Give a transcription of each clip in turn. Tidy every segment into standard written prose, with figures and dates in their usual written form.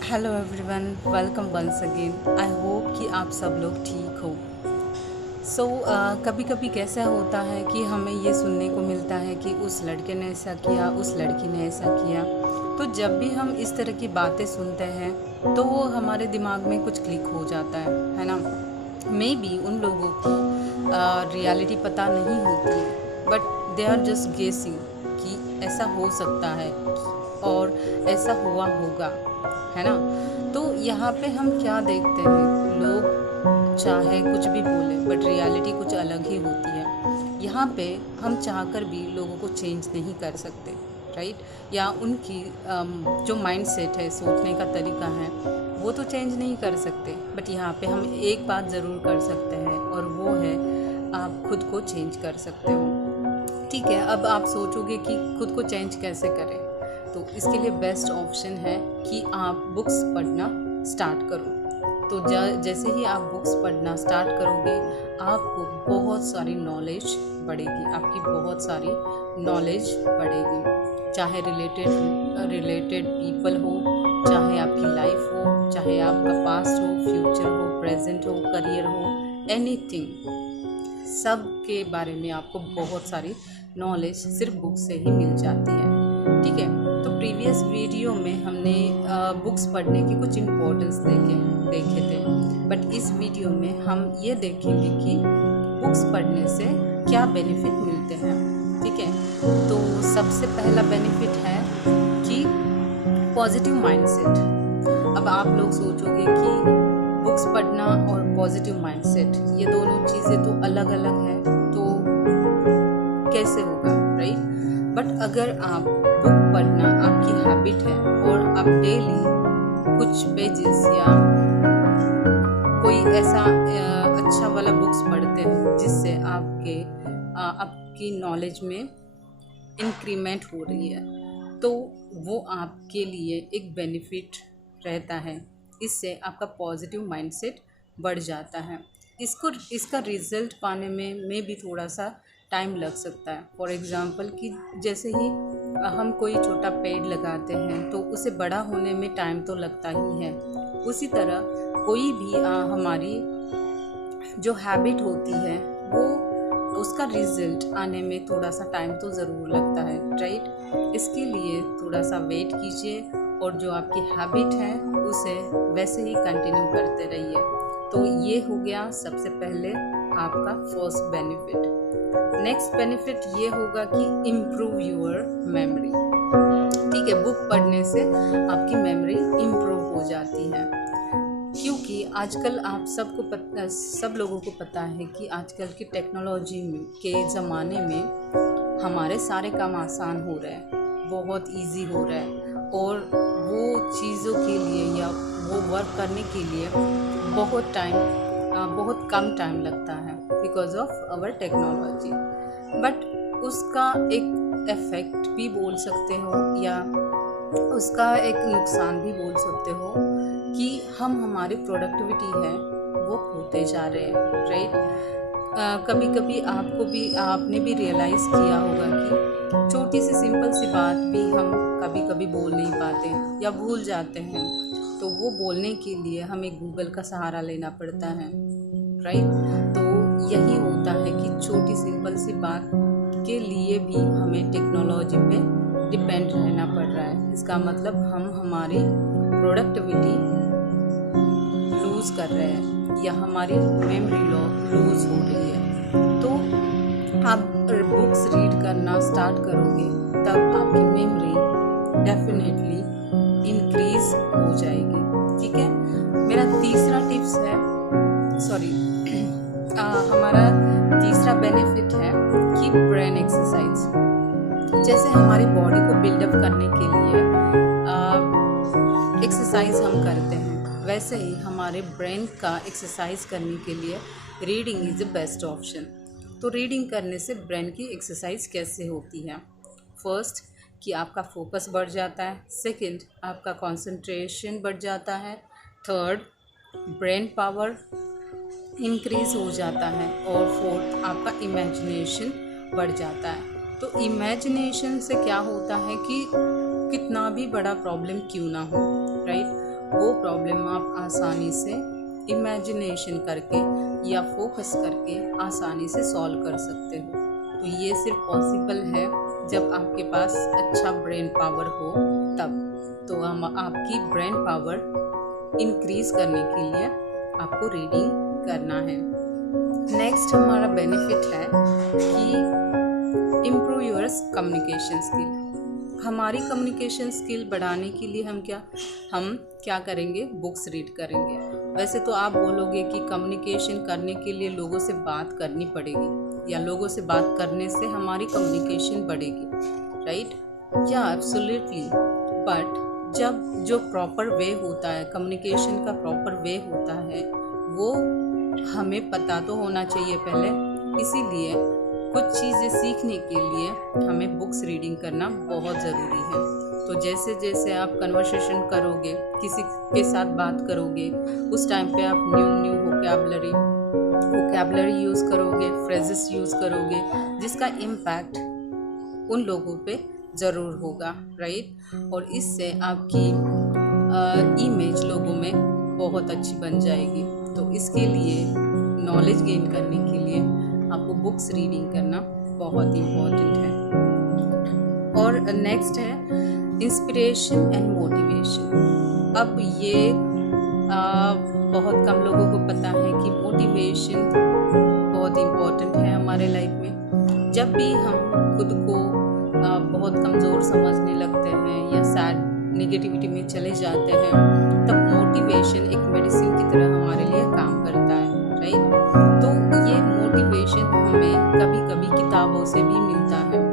Hello everyone, welcome once again. I hope कि आप सब लोग ठीक हो। कभी कभी कैसा होता है कि हमें ये सुनने को मिलता है कि उस लड़के ने ऐसा किया, उस लड़की ने ऐसा किया। तो जब भी हम इस तरह की बातें सुनते हैं तो वो हमारे दिमाग में कुछ क्लिक हो जाता है ना। मे बी उन लोगों को रियलिटी पता नहीं होती है, but they are just guessing कि ऐसा हो सकता है और ऐसा हुआ होगा, है ना। तो यहाँ पे हम क्या देखते हैं, लोग चाहे कुछ भी बोले बट रियलिटी कुछ अलग ही होती है। यहाँ पे हम चाहकर भी लोगों को चेंज नहीं कर सकते, राइट। या उनकी जो माइंड सेट है, सोचने का तरीका है, वो तो चेंज नहीं कर सकते। बट यहाँ पे हम एक बात ज़रूर कर सकते हैं और वो है आप खुद को चेंज कर सकते हो। ठीक है, अब आप सोचोगे कि खुद को चेंज कैसे करें, तो इसके लिए बेस्ट ऑप्शन है कि आप बुक्स पढ़ना स्टार्ट करो। तो जैसे ही आप बुक्स पढ़ना स्टार्ट करोगे, आपको बहुत सारी नॉलेज बढ़ेगी, आपकी बहुत सारी नॉलेज बढ़ेगी। चाहे रिलेटेड पीपल हो, चाहे आपकी लाइफ हो, चाहे आपका पास्ट हो, फ्यूचर हो, प्रेजेंट हो, करियर हो, एनीथिंग, सब के बारे में आपको बहुत सारी नॉलेज सिर्फ बुक से ही मिल जाती है। ठीक है, तो प्रीवियस वीडियो में हमने बुक्स पढ़ने के कुछ इम्पोर्टेंस देखे थे, बट इस वीडियो में हम ये देखेंगे कि बुक्स पढ़ने से क्या बेनिफिट मिलते हैं। ठीक है, तो सबसे पहला बेनिफिट है कि पॉजिटिव माइंडसेट। अब आप लोग सोचोगे कि बुक्स पढ़ना और पॉजिटिव माइंडसेट, ये दोनों चीज़ें तो अलग अलग हैं, तो कैसे होगा, राइट। बट अगर आप बुक पढ़ना आपकी हैबिट है और आप डेली कुछ पेजेस या कोई ऐसा अच्छा वाला बुक्स पढ़ते हैं जिससे आपकी नॉलेज में इंक्रीमेंट हो रही है, तो वो आपके लिए एक बेनिफिट रहता है। इससे आपका पॉजिटिव माइंडसेट बढ़ जाता है। इसका रिज़ल्ट पाने में भी थोड़ा सा टाइम लग सकता है। फॉर एग्ज़ाम्पल कि जैसे ही हम कोई छोटा पेड़ लगाते हैं तो उसे बड़ा होने में टाइम तो लगता ही है। उसी तरह कोई भी हमारी जो हैबिट होती है, वो उसका रिज़ल्ट आने में थोड़ा सा टाइम तो ज़रूर लगता है, राइट। इसके लिए थोड़ा सा वेट कीजिए और जो आपकी हैबिट है उसे वैसे ही कंटिन्यू करते रहिए। तो ये हो गया सबसे पहले आपका फर्स्ट बेनिफिट। नेक्स्ट बेनिफिट ये होगा कि इम्प्रूव योर मेमोरी। ठीक है, बुक पढ़ने से आपकी मेमोरी इम्प्रूव हो जाती है, क्योंकि आजकल आप सब लोगों को पता है कि आजकल की टेक्नोलॉजी के ज़माने में हमारे सारे काम आसान हो रहे हैं, बहुत इजी हो रहा है, और वो चीज़ों के लिए या वो वर्क करने के लिए बहुत कम टाइम लगता है because of our technology. But उसका एक इफ़ेक्ट भी बोल सकते हो या उसका एक नुकसान भी बोल सकते हो कि हम हमारी प्रोडक्टिविटी है वो खोते जा रहे हैं, राइट। कभी कभी आपने भी रियलाइज़ किया होगा कि छोटी सी सिंपल सी बात भी हम कभी कभी बोल नहीं पाते या भूल जाते हैं, तो वो बोलने के लिए हमें गूगल का सहारा लेना पड़ता है, राइट। तो यही होता है कि छोटी सिंपल सी बात के लिए भी हमें टेक्नोलॉजी पे डिपेंड रहना पड़ रहा है। इसका मतलब हम हमारी प्रोडक्टिविटी लूज़ कर रहे हैं या हमारी मेमोरी लूज़ हो रही है। तो आप बुक्स रीड करना स्टार्ट करोगे तब आपकी मेमोरी डेफिनेटली इंक्रीज हो जाएगी। ठीक है, मेरा तीसरा टिप्स है, हमारा तीसरा बेनिफिट है कि ब्रेन एक्सरसाइज। जैसे हमारी बॉडी को बिल्डअप करने के लिए एक्सरसाइज हम करते हैं, वैसे ही हमारे ब्रेन का एक्सरसाइज करने के लिए reading is the best option. तो रीडिंग करने से ब्रेन की एक्सरसाइज कैसे होती है? फर्स्ट, कि आपका फोकस बढ़ जाता है। सेकंड, आपका कंसंट्रेशन बढ़ जाता है। थर्ड, ब्रेन पावर इंक्रीज हो जाता है। और फोर्थ, आपका इमेजिनेशन बढ़ जाता है। तो इमेजिनेशन से क्या होता है कि कितना भी बड़ा प्रॉब्लम क्यों ना हो, राइट, वो प्रॉब्लम आप आसानी से इमेजिनेशन करके या फोकस करके आसानी से सॉल्व कर सकते हो। तो ये सिर्फ पॉसिबल है जब आपके पास अच्छा ब्रेन पावर हो तब। तो हम आपकी ब्रेन पावर इंक्रीज करने के लिए आपको रीडिंग करना है। नेक्स्ट हमारा बेनिफिट है कि इम्प्रूव योर कम्युनिकेशन स्किल। हमारी कम्युनिकेशन स्किल बढ़ाने के लिए हम क्या करेंगे, बुक्स रीड करेंगे। वैसे तो आप बोलोगे कि कम्युनिकेशन करने के लिए लोगों से बात करनी पड़ेगी या लोगों से बात करने से हमारी कम्युनिकेशन बढ़ेगी, राइट? या एब्सोल्युटली, बट जब जो प्रॉपर वे होता है, कम्युनिकेशन का प्रॉपर वे होता है, वो हमें पता तो होना चाहिए पहले। इसीलिए कुछ चीज़ें सीखने के लिए हमें बुक्स रीडिंग करना बहुत ज़रूरी है। तो जैसे जैसे आप कन्वर्सेशन करोगे, किसी के साथ बात करोगे, उस टाइम पे आप न्यू वोकैबलरी यूज़ करोगे, फ्रेजेस यूज़ करोगे, जिसका इम्पैक्ट उन लोगों पे ज़रूर होगा, राइट? और इससे आपकी इमेज लोगों में बहुत अच्छी बन जाएगी। तो इसके लिए नॉलेज गेन करने के लिए आपको बुक्स रीडिंग करना बहुत इम्पोर्टेंट है। और नेक्स्ट है इंस्पिरेशन एंड मोटिवेशन। अब ये बहुत कम लोगों को पता है कि मोटिवेशन बहुत इम्पोर्टेंट है हमारे लाइफ में। जब भी हम खुद को बहुत कमज़ोर समझने लगते हैं या सैड नेगेटिविटी में चले जाते हैं, तब मोटिवेशन एक मेडिसिन की तरह हमारे लिए काम करता है, राइट? तो ये मोटिवेशन हमें कभी कभी किताबों से भी मिलता है।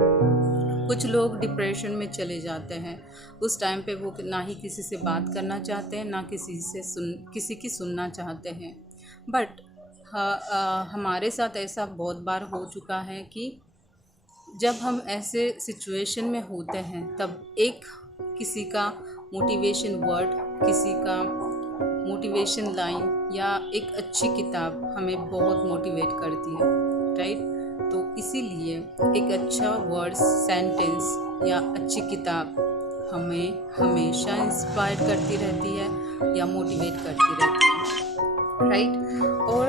कुछ लोग डिप्रेशन में चले जाते हैं, उस टाइम पे वो ना ही किसी से बात करना चाहते हैं, ना किसी की सुनना चाहते हैं। बट हमारे साथ ऐसा बहुत बार हो चुका है कि जब हम ऐसे सिचुएशन में होते हैं, तब किसी का मोटिवेशन वर्ड, किसी का मोटिवेशन लाइन या एक अच्छी किताब हमें बहुत मोटिवेट करती है, राइट? तो इसीलिए एक अच्छा वर्ड्स, सेंटेंस या अच्छी किताब हमें हमेशा इंस्पायर करती रहती है या मोटिवेट करती रहती है, राइट? और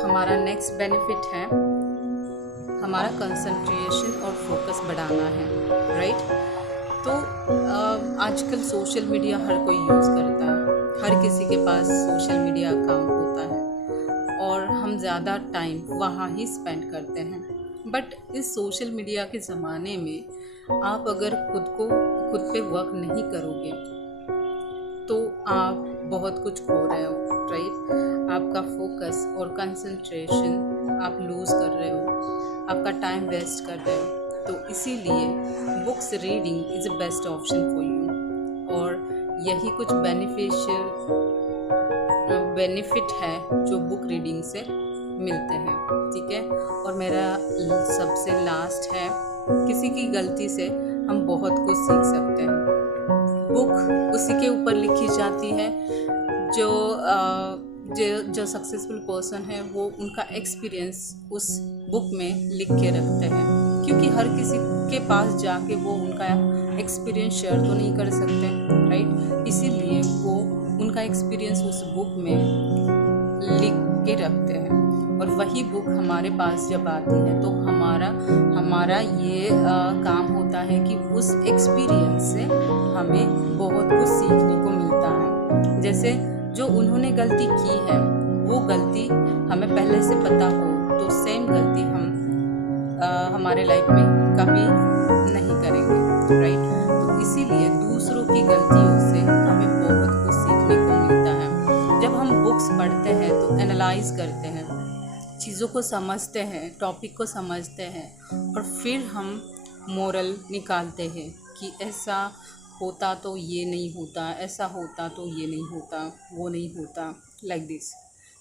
हमारा नेक्स्ट बेनिफिट है हमारा कंसंट्रेशन और फोकस बढ़ाना है, राइट? तो आजकल सोशल मीडिया हर कोई यूज़ करता है, हर किसी के पास सोशल मीडिया अकाउंट होता है और हम ज़्यादा टाइम वहाँ ही स्पेंड करते हैं। बट इस सोशल मीडिया के ज़माने में आप अगर खुद पे वर्क नहीं करोगे तो आप बहुत कुछ खो रहे हो, राइट? आपका फोकस और कंसंट्रेशन आप लूज़ कर रहे हो, आपका टाइम वेस्ट कर रहे हो। तो इसीलिए books reading is a best option for you. और यही कुछ बेनिफिट है जो बुक रीडिंग से मिलते हैं, ठीक है? और मेरा सबसे लास्ट है, किसी की गलती से हम बहुत कुछ सीख सकते हैं। बुक उसी के ऊपर लिखी जाती है जो सक्सेसफुल पर्सन है, वो उनका एक्सपीरियंस उस बुक में लिख के रखते हैं, क्योंकि हर किसी के पास जाके वो उनका एक्सपीरियंस शेयर तो नहीं कर सकते, राइट? इसीलिए वो उनका एक्सपीरियंस उस बुक में लिख के रखते हैं। और वही बुक हमारे पास जब आती है तो हमारा ये काम होता है कि उस एक्सपीरियंस से हमें बहुत कुछ सीखने को मिलता है। जैसे जो उन्होंने गलती की है, वो गलती हमें पहले से पता हो तो सेम गलती हम हमारे लाइफ में कभी नहीं करेंगे, राइट? तो इसीलिए दूसरों की गलतियों से हमें बहुत कुछ सीखने को मिलता है। जब हम बुक्स पढ़ते हैं तो एनालाइज करते हैं, चीज़ों को समझते हैं, टॉपिक को समझते हैं और फिर हम मोरल निकालते हैं कि ऐसा होता तो ये नहीं होता, ऐसा होता तो ये नहीं होता, वो नहीं होता, लाइक दिस।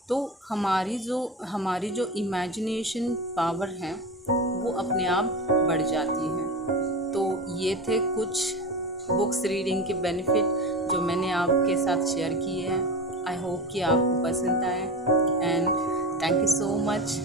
तो हमारी जो इमेजिनेशन पावर है वो अपने आप बढ़ जाती है। तो ये थे कुछ बुक्स रीडिंग के बेनिफिट जो मैंने आपके साथ शेयर किए हैं। आई होप कि आपको पसंद आए and thank you so much.